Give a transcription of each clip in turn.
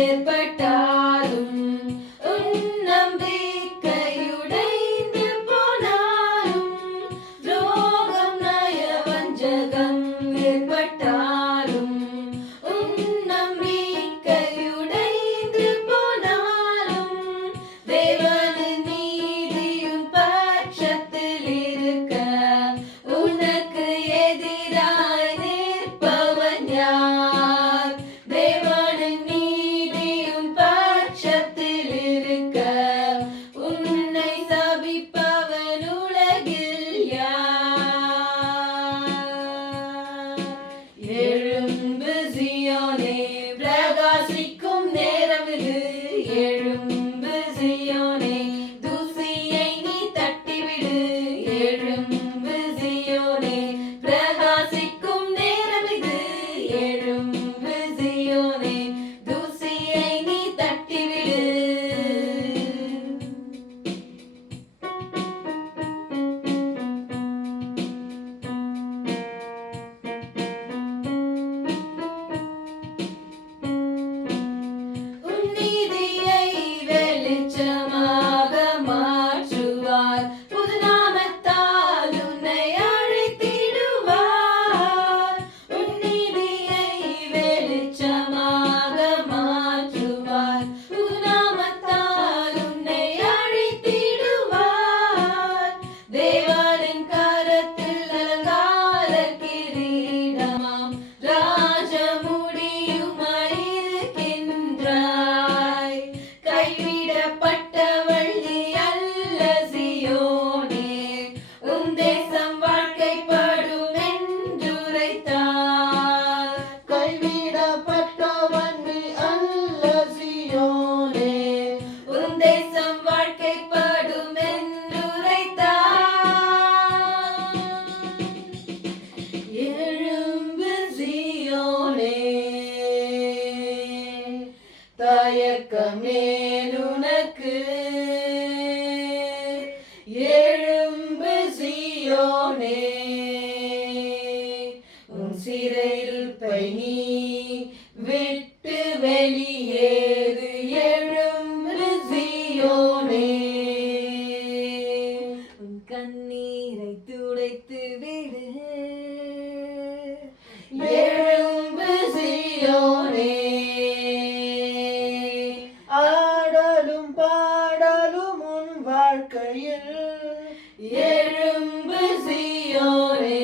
ஏற்பட்டாலும் உன் நம்பிக்கையுடைந்து போனாலும் துரோகம் நயவஞ்சகம் ஏற்பட்டாலும் உன் நம்பிக்கையுடைந்து போனாலும் தேவனின் நீதியும் பட்சத்தில் இருக்க உனக்கு எதிராய் நிற்பவன் யார்? தேவனின் நீதியும் பட்சத்தில் இருக்க உன்னை சபிப்பவன் உலகில் யார்? எழும்பு சீயோனே, பிரகாசிக்கும் நேரம் இது. எழும்பு சீயோனே, தூசியை நீ தட்டிவிடு. எழும்பு சீயோனே, பிரகாசிக்கும் நேரம் இது. எழும்பு சீயோனே, தூசியை நீ தட்டிவிடு. உன் நீதியை வெளிச்சமாக மாற்றுவார். புது நாமத்தால் உன்னை அழைத்திடுவார். உன் நீதியை வெளிச்சமாக மாற்றுவார். புது நாமத்தால் உன்னை அழைத்திடுவார். தேவனின் கரத்தில் அலங்கார கிரீடமாம் ராஜமுடியுமாயிருக்கின்றாய். கைவிடப்பட்டவள் நீ அல்ல சீயோனே, உன் தேசம் வாழ்க்கைப்படும் என்றுரைத்தார். கைவிடப்பட்டவன் நீ அல்ல சீயோனே, உன் தேசம் வாழ்க்கைப்படும் என்றுரைத்தார். எழும்பு சீயோனே, தயக்கமேன் உனக்கு. எழும்பு சீயோனே, உன் சிறையிருப்பை நீ விட்டு வெளியேறு. எழும்பு சீயோனே, உன் கண்ணீரை துடைத்து விடு. எழும்பு சீயோனே, ஆடலும் பாடலும் உன் வாழ்க்கையில். எழும்பு சீயோனே,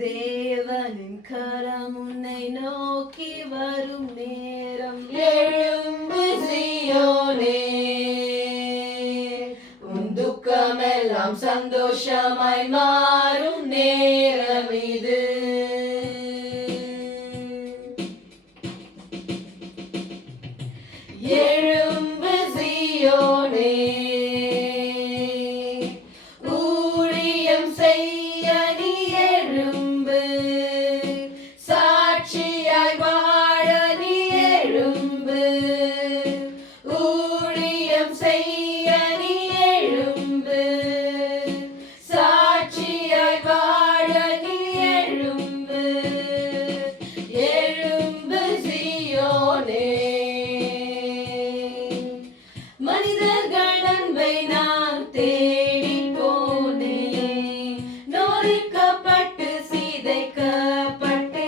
தேவனின் கரம் உன்னை நோக்கி வரும் நேரம். எழும்பு சீயோனே, உன் துக்கமெல்லாம் சந்தோஷமாய் மாறும் நேரம் இது. எழும்பு சீயோனே, ஊழியம் செய்ய நீ எழும்பு. சாட்சியாய் வாழ நீ எழும்பு. ஊழியம் செய்ய நீ எழும்பு. சாட்சியாய் வாழ நீ எழும்பு. எழும்பு சீயோனே, மனிதர்கள் அன்பை நான் தேடி போனேன். நொறுக்கப்பட்டு சிதைக்கப்பட்டேன்.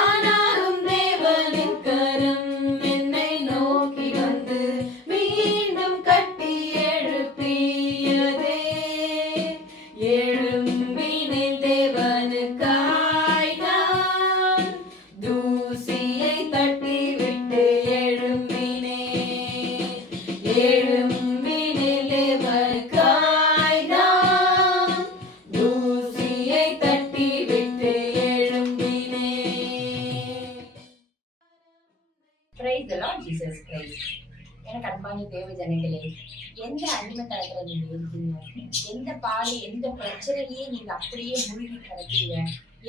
ஆனாலும் தேவனின் கரம் என்னை நோக்கி வந்து மீண்டும் கட்டி எழுப்பியதே. எழும்பினேன் தேவனுக்காய் நான். தூசியை தட்டிவிட்டு எழும்பினேன். எழும்பினேன் தேவனுக்காய் நான். தூசியை தட்டிவிட்டு எழும்பினேன். Praise the Lord Jesus Christ. எனக்கு அன்பான தேவ ஜனங்களே, எந்த அடிமைத்தனத்துல நீங்க இருக்கீங்க? எந்த பாடு எந்த பிரச்சனையிலேயே நீங்க அப்படியே மூழ்கி கிடக்கீங்க?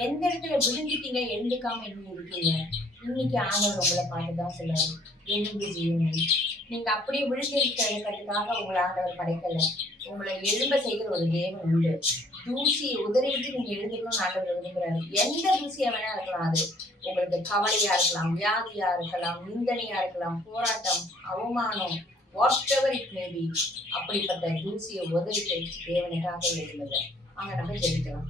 எந்த இடத்துல விழுந்துட்டீங்க எழுந்துக்காம இன்னும் இருக்கீங்க? இன்னைக்கு ஆண்டவர் உங்களை பார்த்துதான் சொல்றாரு, எழுந்து செய்யுங்க. நீங்க அப்படியே விழுந்திருக்கிறதுக்காக உங்களை ஆண்டவர் படைக்கல. உங்களை எழும்ப செய்கிற ஒரு தேவன் உண்டு. தூசியை உதறி விட்டு நீங்க எழுந்துக்கணும்னு ஆண்டவர் விரும்புறாரு. எந்த தூசியா வேணா இருக்கலாம். அது உங்களுக்கு கவலையா இருக்கலாம், வியாதியா இருக்கலாம், நிந்தனையா இருக்கலாம், போராட்டம், அவமானம், what ever it may be. அப்படிப்பட்ட தூசியை உதறிட்டு தேவனுக்காக எழுதுங்க. அங்க நம்ம ஜெபிக்கலாம்.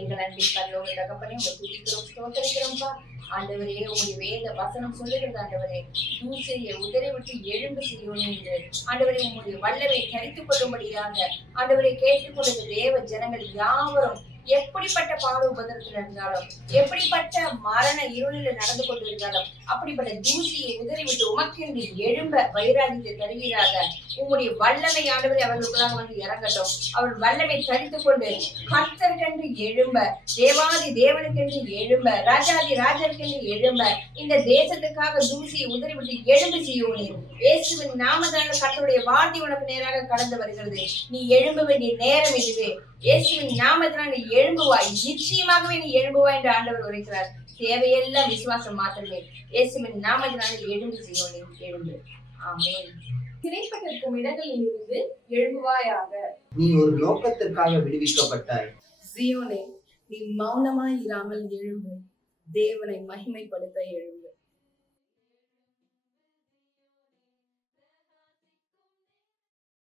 எங்கள் அன்பின் பரலோக தகப்பனே, உங்க துதிக்கிறோம், ஸ்தோத்திரிக்கிறோம்ப்பா. ஆண்டவரே, உங்களுடைய வேத வசனம் சொல்லுகிறது ஆண்டவரே, தூசியை உதறி விட்டு எழும்பு செய்யணும் என்று ஆண்டவரே உங்களுடைய வல்லமை தரித்துக் கொள்ளும்படியாக ஆண்டவரை கேட்டுக்கொண்டது தேவ ஜனங்கள் யாவரும் எப்படிப்பட்ட பாடு உபதரத்தில் இருந்தாலும், எப்படிப்பட்ட மரண இருளில் நடந்து கொண்டிருந்தாலும், அப்படிப்பட்ட தூசியை உதறிவிட்டு உமக்கென்று எழும்ப வைராகியத்தை தருவீராக. உங்களுடைய வல்லமை ஆண்டவரை அவர்களுக்குள்ளாக வந்து இறங்கட்டும். அவர் வல்லமை தரித்துக் கொண்டு கர்த்தருக்கென்று எழும்ப, தேவாதி தேவனுக்கென்று எழும்ப, ராஜாதி ராஜனுக்கென்று எழும்ப, இந்த தேசத்துக்காக தூசியை உதறிவிட்டு எழும்பு செய்யோனே. இயேசுவின் நாமத்தான கர்த்தருடைய வார்த்தை உனக்கு நேராக கடந்து வருகிறது. நீ எழும்ப வேண்டிய நேரம் இதுவே. இயேசுவின் நாமத்தினால் நீ எழும்புவாய், நிச்சயமாகவே நீ எழும்புவாய் என்று ஆண்டவர் உரைக்கிறார். தேவையெல்லாம் விசுவாசம் மாத்திரமே. இயேசுவின் நாமத்தினால் எழும்பு செய்யோனே, எழும்பு. ஆமென். சிறைப்பட்டிருக்கும் இடங்களில் இருந்து எழும்புவாயாக. நீ ஒரு நோக்கத்திற்காக விடுவிக்கப்பட்டாய். சீயோனே, நீ மௌனமாய் இராமல் எழும்பு, தேவனை மகிமைப்படுத்த எழும்பு.